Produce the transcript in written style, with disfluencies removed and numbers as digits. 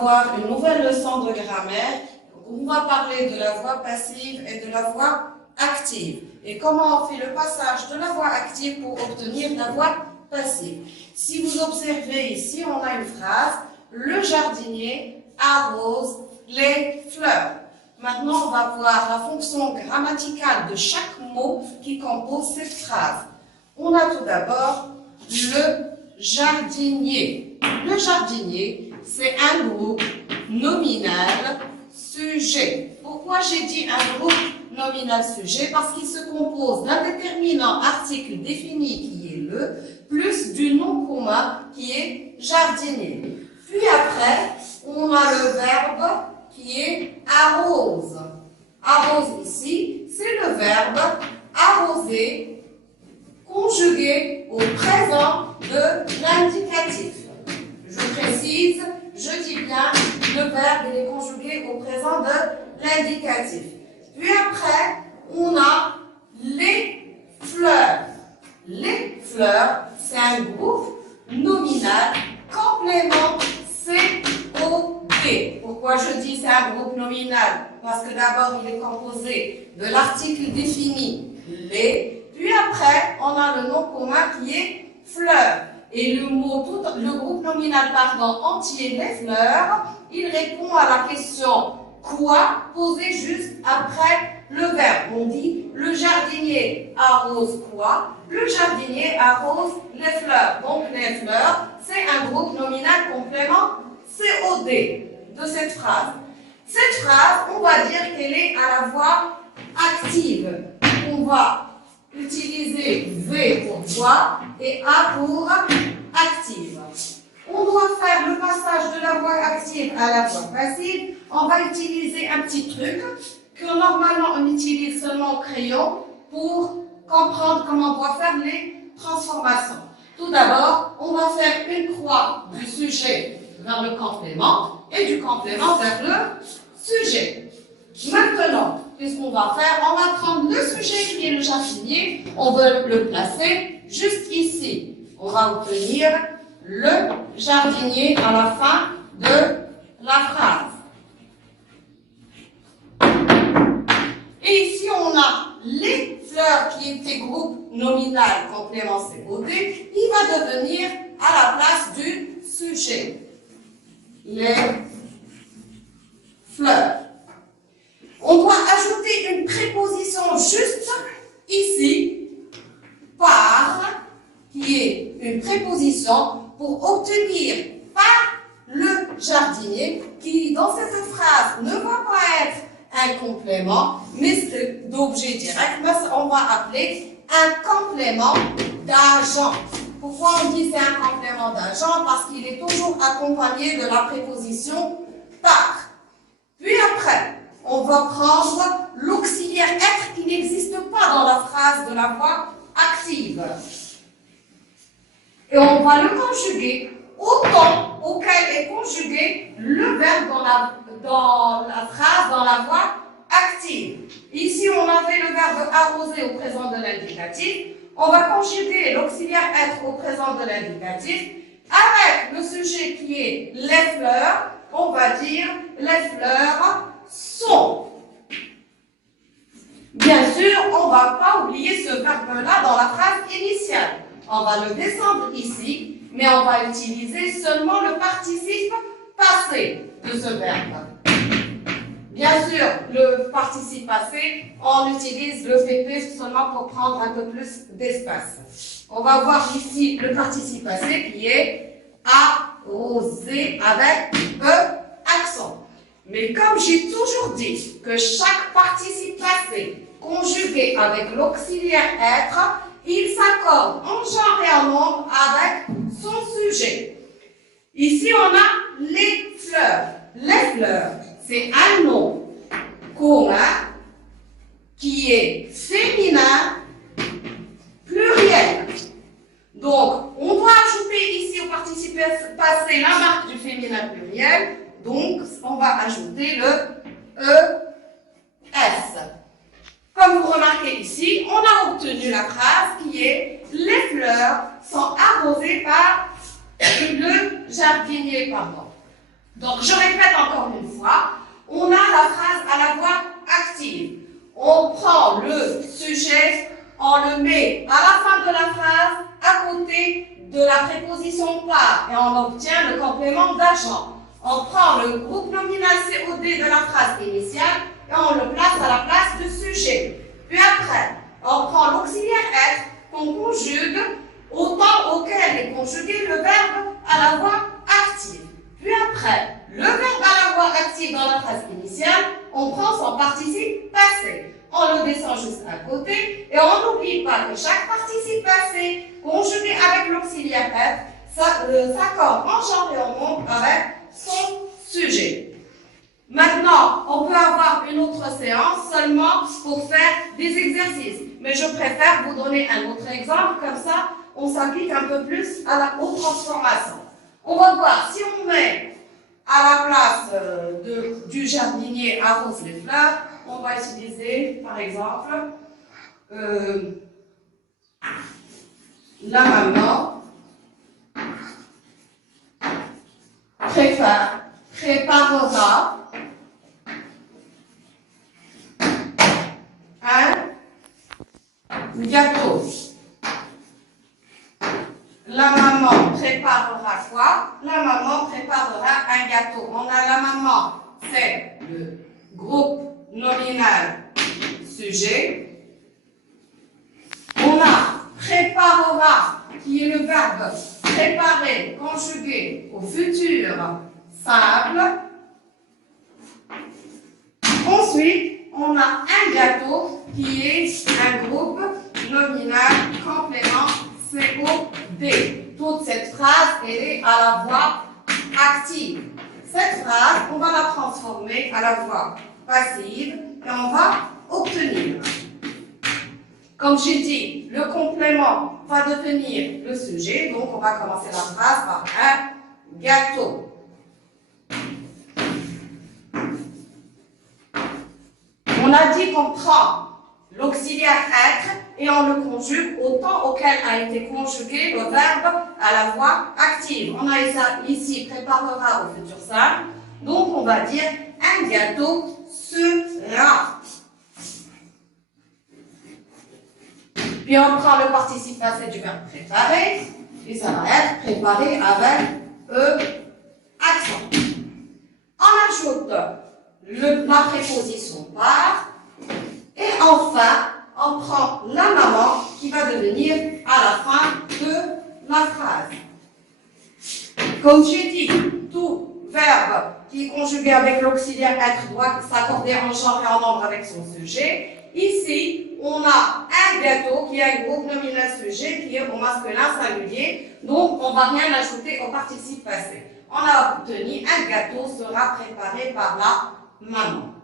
Voir une nouvelle leçon de grammaire. On va parler de la voix passive et de la voix active. Et comment on fait le passage de la voix active pour obtenir la voix passive. Si vous observez ici, on a une phrase « Le jardinier arrose les fleurs ». Maintenant, on va voir la fonction grammaticale de chaque mot qui compose cette phrase. On a tout d'abord le jardinier. Le jardinier, c'est un groupe nominal sujet. Pourquoi j'ai dit un groupe nominal sujet? Parce qu'il se compose d'un déterminant article défini qui est le, plus du nom commun qui est jardinier. Puis après, on a le verbe qui est arrose. Arrose ici, c'est le verbe arroser conjugué au présent de l'indicatif. Je précise, je dis bien, le verbe il est conjugué au présent de l'indicatif. Puis après, on a les fleurs. Les fleurs, c'est un groupe nominal complément COD. Pourquoi je dis c'est un groupe nominal? Parce que d'abord, il est composé de l'article défini les, puis après, on a le nom commun qui est fleurs. Et le groupe nominal entier, les fleurs, il répond à la question quoi posée juste après le verbe. On dit le jardinier arrose quoi? Le jardinier arrose les fleurs. Donc les fleurs, c'est un groupe nominal complément COD de cette phrase. Cette phrase, on va dire qu'elle est à la voix active. On va utiliser V pour voix et A pour active. On doit faire le passage de la voix active à la voix passive. On va utiliser un petit truc que normalement on utilise seulement au crayon pour comprendre comment on doit faire les transformations. Tout d'abord, on va faire une croix du sujet vers le complément et du complément vers le sujet. Maintenant, qu'est-ce qu'on va faire? On va prendre le sujet qui est le jardinier, on veut le placer juste ici. On va obtenir le jardinier à la fin de la phrase. Et ici, on a les fleurs qui étaient groupe nominal complément COD. Il va devenir à la place du sujet. Les fleurs. On doit ajouter une préposition juste ici, par, qui est une préposition pour obtenir par le jardinier, qui dans cette phrase ne va pas être un complément, mais d'objet direct, mais on va appeler un complément d'agent. Pourquoi on dit c'est un complément d'agent? Parce qu'il est toujours accompagné de la préposition par. Puis après, on va prendre l'auxiliaire être qui n'existe pas dans la phrase de la voix active. Et on va le conjuguer au temps auquel est conjugué le verbe dans la phrase, dans la voix active. Ici, on avait le verbe arroser au présent de l'indicatif. On va conjuguer l'auxiliaire être au présent de l'indicatif. Avec le sujet qui est les fleurs, on va dire les fleurs sont. Bien sûr, on ne va pas oublier ce verbe-là dans la phrase initiale. On va le descendre ici, mais on va utiliser seulement le participe passé de ce verbe. Bien sûr, le participe passé, on utilise le VP seulement pour prendre un peu plus d'espace. On va voir ici le participe passé qui est arrosé avec E accent. Mais comme j'ai toujours dit que chaque participe passé conjugué avec l'auxiliaire être, il s'accorde en genre et en nombre avec son sujet. Ici, on a les fleurs. Les fleurs, c'est un nom commun qui est féminin pluriel. Donc, on doit ajouter ici au participe passé la marque du féminin pluriel. Donc, on va ajouter le ES. Comme vous remarquez ici, on a obtenu la phrase qui est « Les fleurs sont arrosées par le jardinier ». Donc, je répète encore une fois, on a la phrase à la voix active. On prend le sujet, on le met à la fin de la phrase, à côté de la préposition par, et on obtient le complément d'agent. On prend le groupe nominal COD de la phrase initiale et on le place à la place du sujet. Puis après, on prend l'auxiliaire être qu'on conjugue au temps auquel est conjugué le verbe à la voix active. Puis après, le verbe à la voix active dans la phrase initiale, on prend son participe passé. On le descend juste à côté et on n'oublie pas que chaque participe passé conjugué avec l'auxiliaire être s'accorde en genre et en nombre avec son sujet. Maintenant, on peut avoir une autre séance seulement pour faire des exercices. Mais je préfère vous donner un autre exemple, comme ça, on s'applique un peu plus aux transformations. On va voir, si on met à la place du jardinier arrose les fleurs, on va utiliser, par exemple, la maman préparera un gâteau. La maman préparera quoi? La maman préparera un gâteau. On a la maman, c'est le groupe nominal sujet. On a préparera, qui est le verbe préparer, conjugué au futur simple. Ensuite, on a un gâteau qui est un groupe nominal complément COD. Toute cette phrase, elle est à la voix active. Cette phrase, on va la transformer à la voix passive et on va obtenir. Comme j'ai dit, le complément va devenir le sujet, donc on va commencer la phrase par un gâteau. On a dit qu'on prend l'auxiliaire être et on le conjugue au temps auquel a été conjugué le verbe à la voix active. On a ici préparera au futur simple, donc on va dire un gâteau sera. Puis on prend le participe passé du verbe préparer et ça va être préparé avec accent. On ajoute la préposition par et enfin on prend la maman qui va devenir à la fin de la phrase. Comme j'ai dit, tout verbe qui est conjugué avec l'auxiliaire être doit s'accorder en genre et en nombre avec son sujet. Ici, on a un gâteau qui a un groupe nominal sujet qui est au masculin singulier, donc on ne va rien ajouter au participe passé. On a obtenu un gâteau sera préparé par la maman.